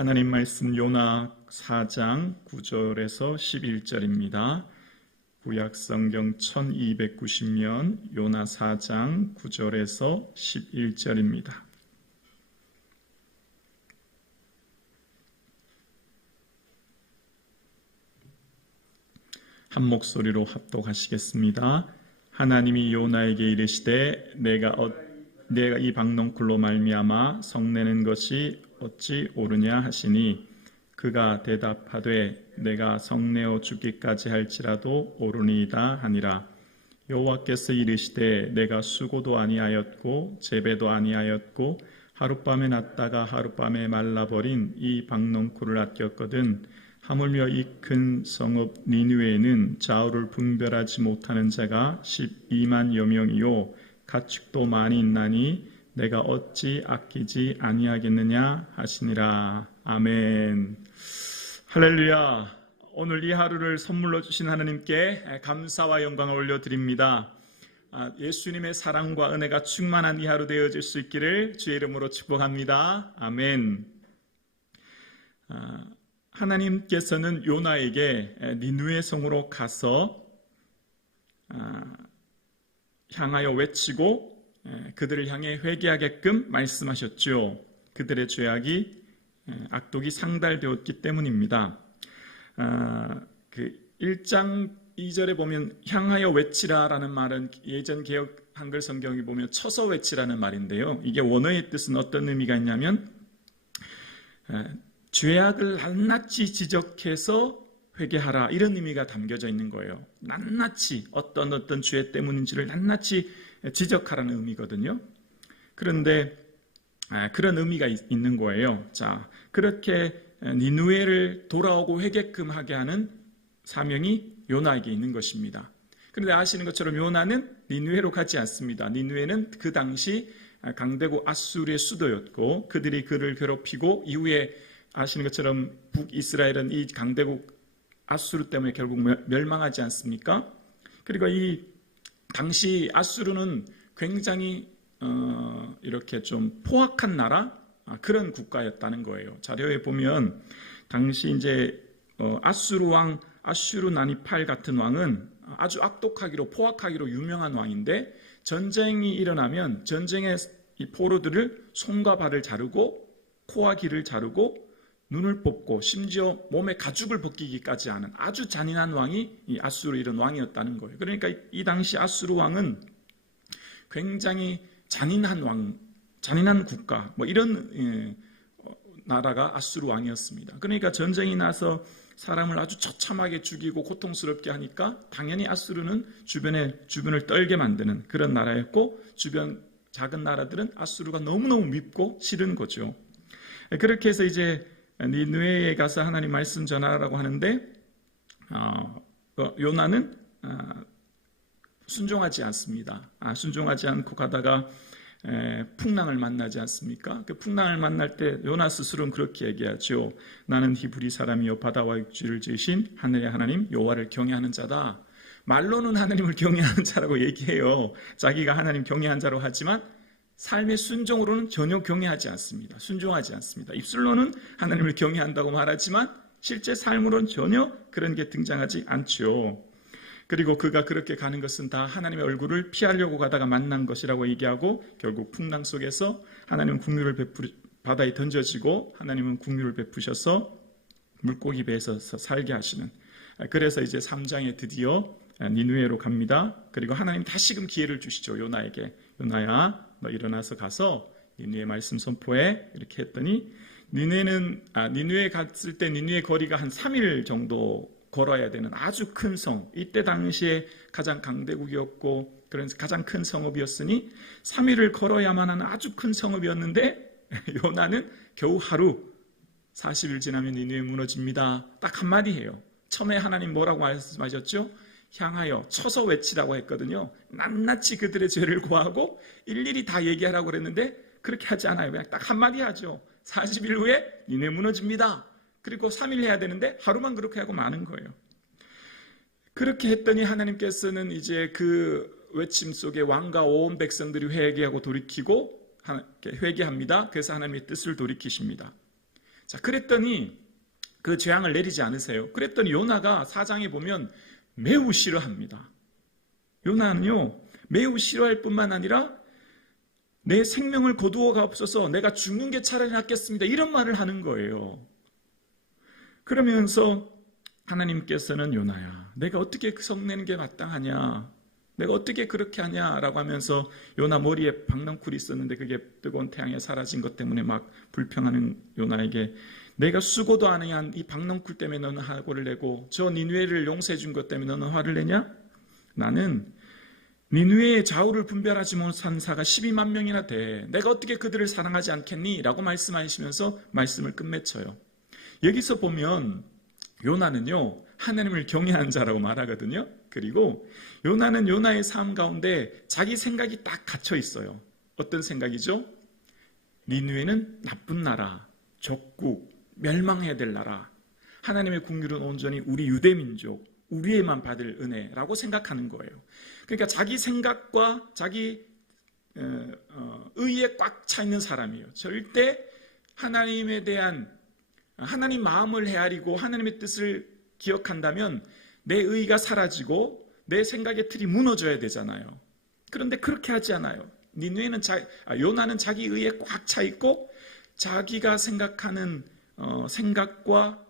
하나님 말씀 요나 4장 9절에서 11절입니다. 구약성경 1290면 요나 4장 9절에서 11절입니다. 한 목소리로 합독하시겠습니다. 하나님이 요나에게 이르시되 내가 이 박넝쿨로 말미암아 성내는 것이 어찌 옳으냐 하시니 그가 대답하되 내가 성내어 죽기까지 할지라도 옳으니이다 하니라. 여호와께서 이르시되 내가 수고도 아니하였고 재배도 아니하였고 하룻밤에 났다가 하룻밤에 말라버린 이 박넝쿨을 아꼈거든. 하물며 이 큰 성읍 니느웨에는 좌우를 분별하지 못하는 자가 12만여 명이요 가축도 많이 있나니 내가 어찌 아끼지 아니하겠느냐 하시니라. 아멘. 할렐루야. 오늘 이 하루를 선물로 주신 하나님께 감사와 영광을 올려드립니다. 예수님의 사랑과 은혜가 충만한 이 하루 되어질 수 있기를 주의 이름으로 축복합니다. 아멘. 하나님께서는 요나에게 니느웨 성으로 가서 향하여 외치고 그들을 향해 회개하게끔 말씀하셨죠. 그들의 죄악이 악독이 상달되었기 때문입니다. 그 1장 2절에 보면 향하여 외치라라는 말은 예전 개역 한글 성경에 보면 쳐서 외치라는 말인데요. 이게 원어의 뜻은 어떤 의미가 있냐면 죄악을 낱낱이 지적해서 회개하라 이런 의미가 담겨져 있는 거예요. 낱낱이 어떤 죄 때문인지를 낱낱이 지적하라는 의미거든요. 그런데 그런 의미가 있는 거예요. 자, 그렇게 니느웨를 돌아오고 회개끔 하게 하는 사명이 요나에게 있는 것입니다. 그런데 아시는 것처럼 요나는 니느웨로 가지 않습니다. 니느웨는 그 당시 강대국 아수르의 수도였고 그들이 그를 괴롭히고 이후에 아시는 것처럼 북이스라엘은 이 강대국 아수르 때문에 결국 멸망하지 않습니까? 그리고 이 당시 아수르는 굉장히 이렇게 좀 포악한 나라 그런 국가였다는 거예요. 자료에 보면 당시 이제 아수르 왕 아슈르나니팔 같은 왕은 아주 악독하기로 포악하기로 유명한 왕인데 전쟁이 일어나면 전쟁의 이 포로들을 손과 발을 자르고 코와 귀를 자르고 눈을 뽑고 심지어 몸에 가죽을 벗기기까지 하는 아주 잔인한 왕이 이 아수르 이런 왕이었다는 거예요. 그러니까 이 당시 아수르 왕은 굉장히 잔인한 왕, 잔인한 국가, 뭐 이런 나라가 아수르 왕이었습니다. 그러니까 전쟁이 나서 사람을 아주 처참하게 죽이고 고통스럽게 하니까 당연히 아수르는 주변을 떨게 만드는 그런 나라였고 주변 작은 나라들은 아수르가 너무너무 밉고 싫은 거죠. 그렇게 해서 이제 니느웨에 가서 하나님 말씀 전하라고 하는데 요나는 순종하지 않습니다. 순종하지 않고 가다가 풍랑을 만나지 않습니까? 그 풍랑을 만날 때 요나 스스로는 그렇게 얘기하죠. 나는 히브리 사람이요 바다와 육지를 지으신 하늘의 하나님 여호와를 경외하는 자다. 말로는 하나님을 경외하는 자라고 얘기해요. 자기가 하나님 경외한 자로 하지만 삶의 순종으로는 전혀 경외하지 않습니다. 순종하지 않습니다. 입술로는 하나님을 경외한다고 말하지만 실제 삶으로는 전혀 그런 게 등장하지 않죠. 그리고 그가 그렇게 가는 것은 다 하나님의 얼굴을 피하려고 가다가 만난 것이라고 얘기하고 결국 풍랑 속에서 하나님은 바다에 던져지고 하나님은 국류를 베푸셔서 물고기 배에서 살게 하시는. 그래서 이제 3장에 드디어 니느웨로 갑니다. 그리고 하나님 다시금 기회를 주시죠. 요나에게. 요나야 너 일어나서 가서 니느웨 말씀 선포해 이렇게 했더니 니느웨 갔을 때 니느웨 거리가 한 3일 정도 걸어야 되는 아주 큰 성, 이때 당시에 가장 강대국이었고 그런 가장 큰 성읍이었으니 3일을 걸어야만 하는 아주 큰 성읍이었는데 요나는 겨우 하루 40일 지나면 니느웨 무너집니다. 딱 한마디 해요. 처음에 하나님 뭐라고 말씀하셨죠? 향하여 쳐서 외치라고 했거든요. 낱낱이 그들의 죄를 고하고 일일이 다 얘기하라고 그랬는데 그렇게 하지 않아요. 그냥 딱 한마디 하죠. 40일 후에 니네 무너집니다. 그리고 3일 해야 되는데 하루만 그렇게 하고 마는 거예요. 그렇게 했더니 하나님께서는 이제 그 외침 속에 왕과 온 백성들이 회개하고 돌이키고 회개합니다. 그래서 하나님의 뜻을 돌이키십니다. 자, 그랬더니 그 재앙을 내리지 않으세요. 그랬더니 요나가 4장에 보면 매우 싫어합니다. 요나는요, 매우 싫어할 뿐만 아니라 내 생명을 거두어가 없어서 내가 죽는 게 차라리 낫겠습니다. 이런 말을 하는 거예요. 그러면서 하나님께서는 요나야, 내가 어떻게 성내는 게 마땅하냐? 내가 어떻게 그렇게 하냐라고 하면서 요나 머리에 박넝쿨이 있었는데 그게 뜨거운 태양에 사라진 것 때문에 막 불평하는 요나에게 내가 수고도 안 한 이 박넝쿨 때문에 너는 화를 내고 저 니느웨를 용서해 준 것 때문에 너는 화를 내냐? 나는 니느웨의 좌우를 분별하지 못한 사가 12만 명이나 돼. 내가 어떻게 그들을 사랑하지 않겠니? 라고 말씀하시면서 말씀을 끝맺혀요. 여기서 보면 요나는요, 하나님을 경외하는 자라고 말하거든요. 그리고 요나는 요나의 삶 가운데 자기 생각이 딱 갇혀 있어요. 어떤 생각이죠? 니느웨는 나쁜 나라, 적국, 멸망해야 될 나라. 하나님의 국률은 온전히 우리 유대민족, 우리에만 받을 은혜라고 생각하는 거예요. 그러니까 자기 생각과 자기 의에 꽉 차 있는 사람이에요. 절대 하나님에 대한 하나님 마음을 헤아리고 하나님의 뜻을 기억한다면 내 의가 사라지고 내 생각의 틀이 무너져야 되잖아요. 그런데 그렇게 하지 않아요. 니느웨는 요나는 자기 의에 꽉 차 있고 자기가 생각하는 생각과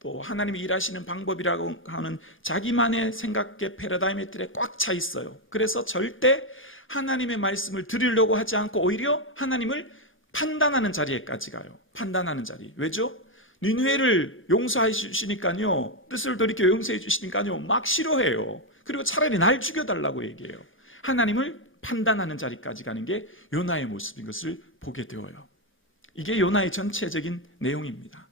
또 하나님이 일하시는 방법이라고 하는 자기만의 생각의 패러다임의 틀에 꽉 차 있어요. 그래서 절대 하나님의 말씀을 들으려고 하지 않고 오히려 하나님을 판단하는 자리에까지 가요. 판단하는 자리. 왜죠? 니느웨를 용서해 주시니까요, 뜻을 돌이켜 용서해 주시니까요, 막 싫어해요. 그리고 차라리 날 죽여달라고 얘기해요. 하나님을 판단하는 자리까지 가는 게 요나의 모습인 것을 보게 되어요. 이게 요나의 전체적인 내용입니다.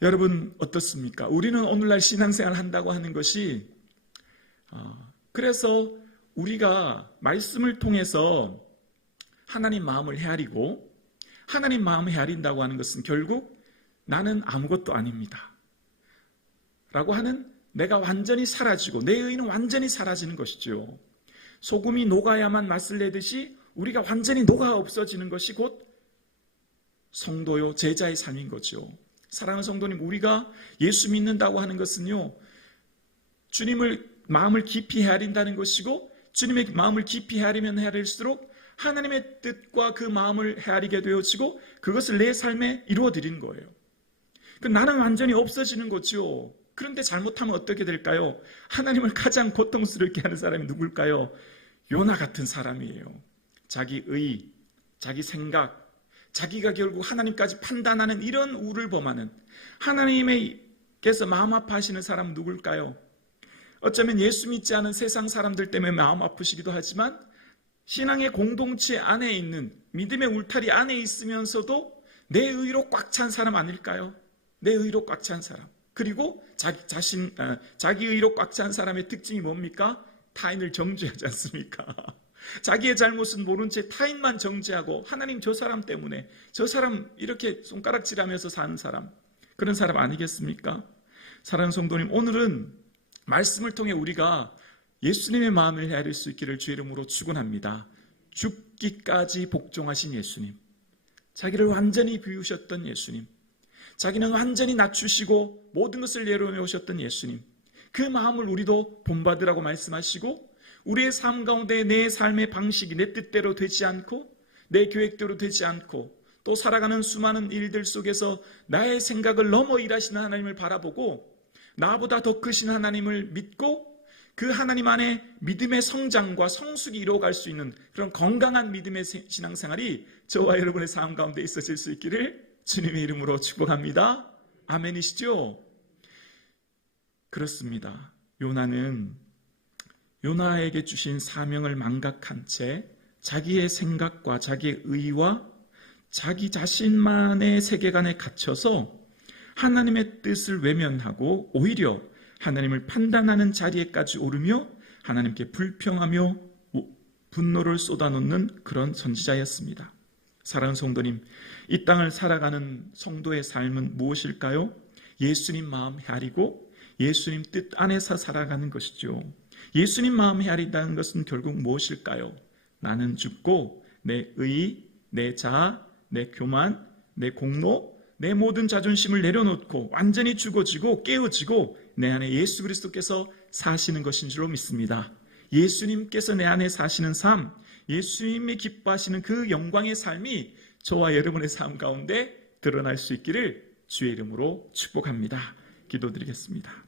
여러분 어떻습니까? 우리는 오늘날 신앙생활 한다고 하는 것이 그래서 우리가 말씀을 통해서 하나님 마음을 헤아리고 하나님 마음을 헤아린다고 하는 것은 결국 나는 아무것도 아닙니다 라고 하는 내가 완전히 사라지고 내 의는 완전히 사라지는 것이죠. 소금이 녹아야만 맛을 내듯이 우리가 완전히 녹아 없어지는 것이 곧 성도요 제자의 삶인 거죠. 사랑하는 성도님, 우리가 예수 믿는다고 하는 것은요, 주님을 마음을 깊이 헤아린다는 것이고 주님의 마음을 깊이 헤아리면 헤아릴수록 하나님의 뜻과 그 마음을 헤아리게 되어지고 그것을 내 삶에 이루어드리는 거예요. 나는 완전히 없어지는 거죠. 그런데 잘못하면 어떻게 될까요? 하나님을 가장 고통스럽게 하는 사람이 누굴까요? 요나 같은 사람이에요. 자기 의, 자기 생각, 자기가 결국 하나님까지 판단하는 이런 우를 범하는 하나님께서 마음 아파하시는 사람은 누굴까요? 어쩌면 예수 믿지 않은 세상 사람들 때문에 마음 아프시기도 하지만 신앙의 공동체 안에 있는 믿음의 울타리 안에 있으면서도 내 의로 꽉 찬 사람 아닐까요? 내 의로 꽉 찬 사람. 그리고 자기 의로 꽉 찬 사람의 특징이 뭡니까? 타인을 정죄하지 않습니까? 자기의 잘못은 모른 채 타인만 정죄하고 하나님 저 사람 때문에 저 사람 이렇게 손가락질하면서 사는 사람, 그런 사람 아니겠습니까? 사랑하는 성도님, 오늘은 말씀을 통해 우리가 예수님의 마음을 헤아릴 수 있기를 주의 이름으로 축원합니다. 죽기까지 복종하신 예수님, 자기를 완전히 비우셨던 예수님, 자기는 완전히 낮추시고 모든 것을 내려놓으셨던 예수님, 그 마음을 우리도 본받으라고 말씀하시고 우리의 삶 가운데 내 삶의 방식이 내 뜻대로 되지 않고 내 계획대로 되지 않고 또 살아가는 수많은 일들 속에서 나의 생각을 넘어 일하시는 하나님을 바라보고 나보다 더 크신 하나님을 믿고 그 하나님 안에 믿음의 성장과 성숙이 이루어갈 수 있는 그런 건강한 믿음의 신앙생활이 저와 여러분의 삶 가운데 있어질 수 있기를 주님의 이름으로 축복합니다. 아멘이시죠? 그렇습니다. 요나에게 주신 사명을 망각한 채 자기의 생각과 자기의 의와 자기 자신만의 세계관에 갇혀서 하나님의 뜻을 외면하고 오히려 하나님을 판단하는 자리에까지 오르며 하나님께 불평하며 분노를 쏟아놓는 그런 선지자였습니다. 사랑하는 성도님, 이 땅을 살아가는 성도의 삶은 무엇일까요? 예수님 마음 헤아리고 예수님 뜻 안에서 살아가는 것이죠. 예수님 마음 헤아린다는 것은 결국 무엇일까요? 나는 죽고 내 의, 내 자아, 내 교만, 내 공로, 내 모든 자존심을 내려놓고 완전히 죽어지고 깨어지고 내 안에 예수 그리스도께서 사시는 것인 줄로 믿습니다. 예수님께서 내 안에 사시는 삶, 예수님이 기뻐하시는 그 영광의 삶이 저와 여러분의 삶 가운데 드러날 수 있기를 주의 이름으로 축복합니다. 기도드리겠습니다.